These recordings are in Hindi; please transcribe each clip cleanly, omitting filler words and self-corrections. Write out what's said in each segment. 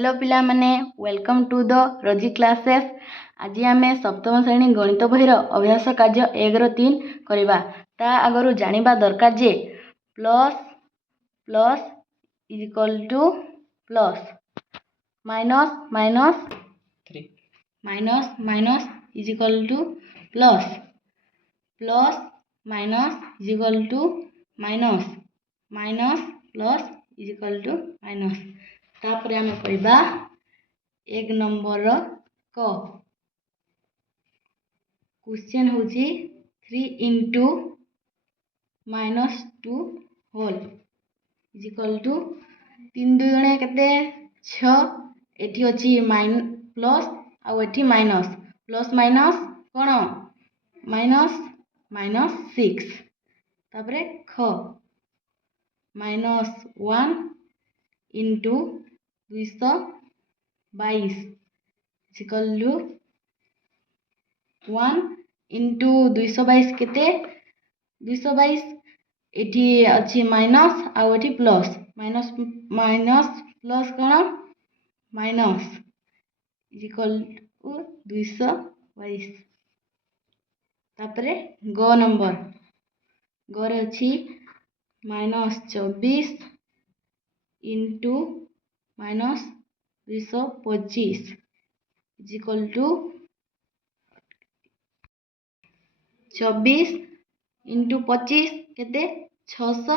हेलो पिला माने welcome to the Rosy classes. आज आम सप्तम श्रेणी गणित बहीर अभ्यास कार्य 1-3 करवा। ता आगरू जानिबा दरकार जे plus plus is equal to plus, minus minus minus minus is equal to plus, plus minus is equal to minus, minus plus is equal to minus. तापर आम कहवा 1 नंबर क क्वेश्चन हूँ 3 into -2 whole is equal to 3 2 गुणे केते 6। एठी अछि प्लस आउ एठी माइनस, प्लस माइनस कोण माइनस माइनस 6। तापरे ख -1 इंटू 222 इक्वल टू 1 इंटू 222 केते 222 एठी अछि माइनस आउ एठी प्लस, माइनस माइनस प्लस कोण माइनस इक्वल टू 222। तापरे ग नंबर ग रे अछि -24 into -225 is equal to 24 into 25 केते 600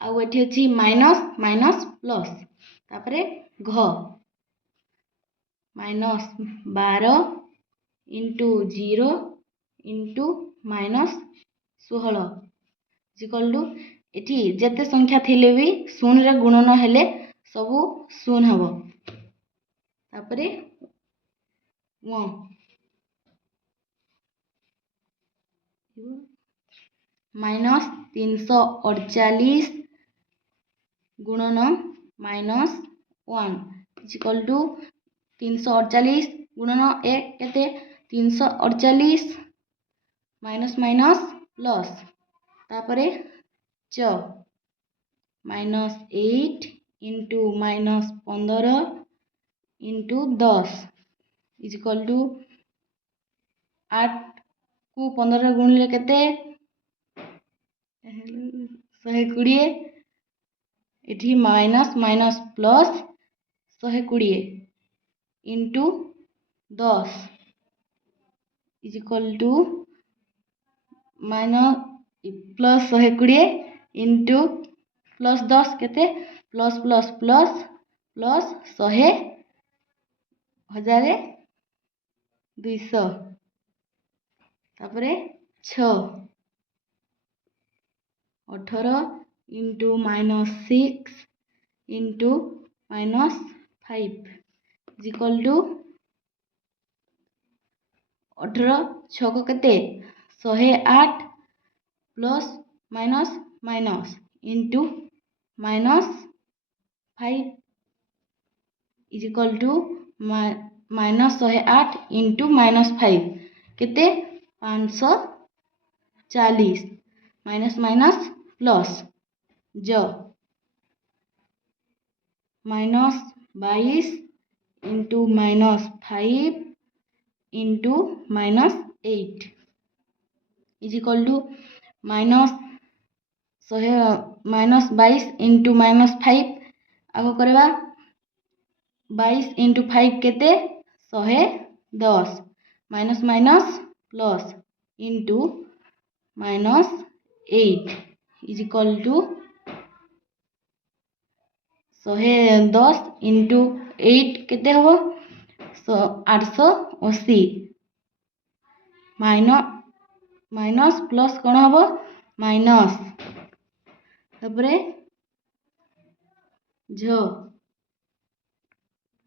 आउ एठी अछि माइनस माइनस प्लस। तापरे घ -12 इंटू 0 इंटू -16 इक्वल टू एठी जेते संख्या थिले भी शून्य रे गुणन हेले सबू शून्य हबो। तापरे व -348 गुणन -1 इक्वल टू 348 गुणन 1 केते 348 माइनस माइनस प्लस। तापरे च -8 into -15 into 10 is equal to 8 को 15 गुणिले केते 120। एठी minus minus plus 120 into 10 is equal to minus plus 120 into plus 10 केते प्लस प्लस प्लस प्लस 100 1200। तापरे 6 18 into -6 into -5 is equal to 18 6 को केते 108 plus minus minus into -5 is equal to -108 into -5 केते 540 माइनस माइनस प्लस ज -22 into -5 into -8 is equal to -22 into -5 आगो करवा 22 इंटू 5 केते 110 minus minus plus into -8 is equal to 110 into 8 केते हबो 880 माइनस प्लस कोण हबो माइनस। तापरे झ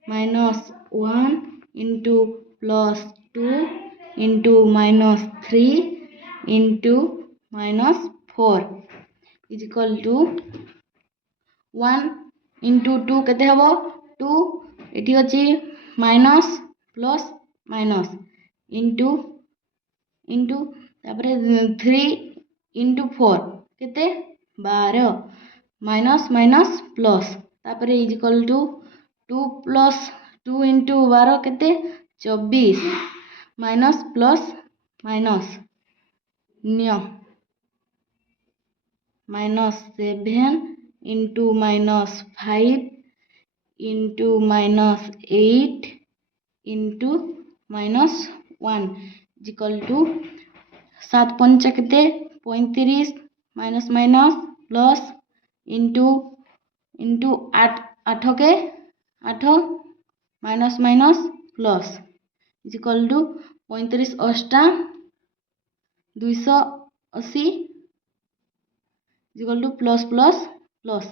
-1 into +2 into -3 into -4 is equal to 1 into 2 केते हबो 2 एठी अछि minus plus minus into into तापरे 3 इंटू 4 केते 12 माइनस माइनस प्लस। तापरे is equal to 2 plus 2 into 12 केते 24 माइनस प्लस माइनस नियो minus 7 into minus 5 into minus 8 into minus 1 equal to 7 पंचा केते 35 minus minus plus into into 8 के 8 minus minus plus equal to 35 अष्टा 280 equal to plus plus plus